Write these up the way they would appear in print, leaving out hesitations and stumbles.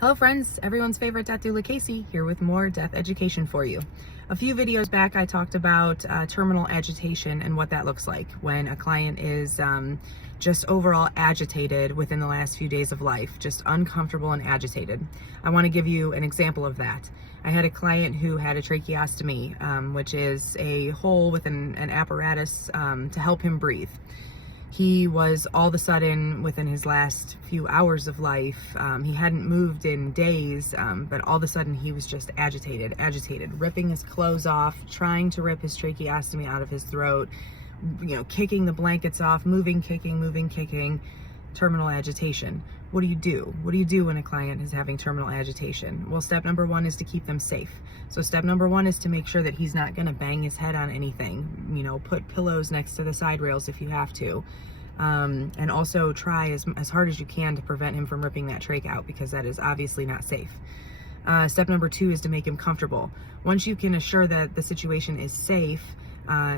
Hello friends, everyone's favorite death doula Casey here with more death education for you. A few videos back I talked about terminal agitation and what that looks like when a client is just overall agitated within the last few days of life, just uncomfortable and agitated. I want to give you an example of that. I had a client who had a tracheostomy, which is a hole with an apparatus to help him breathe. He was all of a sudden, within his last few hours of life, he hadn't moved in days, but all of a sudden he was just agitated, ripping his clothes off, trying to rip his tracheostomy out of his throat, kicking the blankets off, moving, kicking, terminal agitation. What do you do? What do you do when a client is having terminal agitation? Well, step number one is to keep them safe. So step number one is to make sure that he's not going to bang his head on anything. Put pillows next to the side rails if you have to. And also try as hard as you can to prevent him from ripping that trach out, because that is obviously not safe. Step number two is to make him comfortable. Once you can assure that the situation is safe,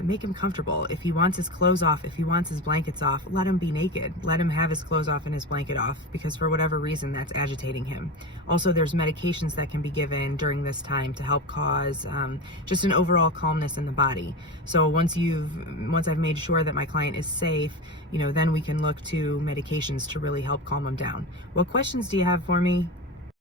make him comfortable. If he wants his clothes off, if he wants his blankets off, let him be naked. Let him have his clothes off and his blanket off, because for whatever reason that's agitating him. Also, there's medications that can be given during this time to help cause just an overall calmness in the body. So once I've made sure that my client is safe, then we can look to medications to really help calm him down. What questions do you have for me?